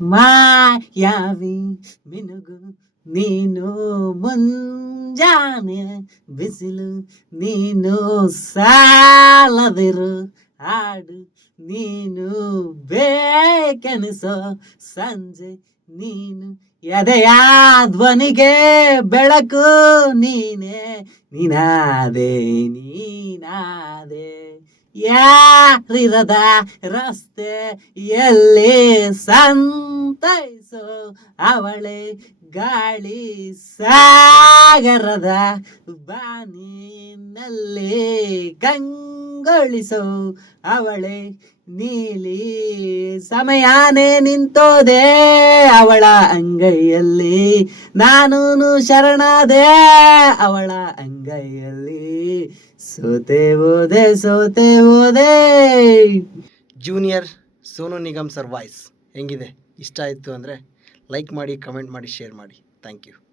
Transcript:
ಮಾಯಾವಿ ಮಿನುಗು ನೀನು ಮುಂಜಾನೆ ಬಿಸಿಲು ನೀನು ಸಾಲದಿರು ಹಾಡು ನೀನು ಬೇಕೆನಿಸೋ ಸಂಜೆ ನೀನು ಎದೆಯ ಧ್ವನಿಗೆ ಬೆಳಕು ನೀನೇ ನೀನಾದೆ ನೀನಾದೆ ಯಾರಿರದ ರಸ್ತೆ ಎಲ್ಲಿ ಸಂತೈಸೋ ಅವಳೆ ಗಾಳಿ ಸಾಗರದ ಬಾನಿನಲ್ಲಿ ಕಂಗೊಳಿಸೋ ಅವಳೆ ನೀಲಿ ಸಮಯಾನೇ ನಿಂತೋದೆ ಅವಳ ಅಂಗೈಯಲ್ಲಿ ನಾನೂನು ಶರಣಾದೆ ಅವಳ ಅಂಗೈಯಲ್ಲಿ ಸೋತೆ ಹೋದೆ. Junior Sonu Nigam sir voice ಹೆಂಗಿದೆ? ಇಷ್ಟ ಆಯಿತು ಅಂದರೆ ಲೈಕ್ ಮಾಡಿ, ಕಮೆಂಟ್ ಮಾಡಿ, ಶೇರ್ ಮಾಡಿ. Thank you.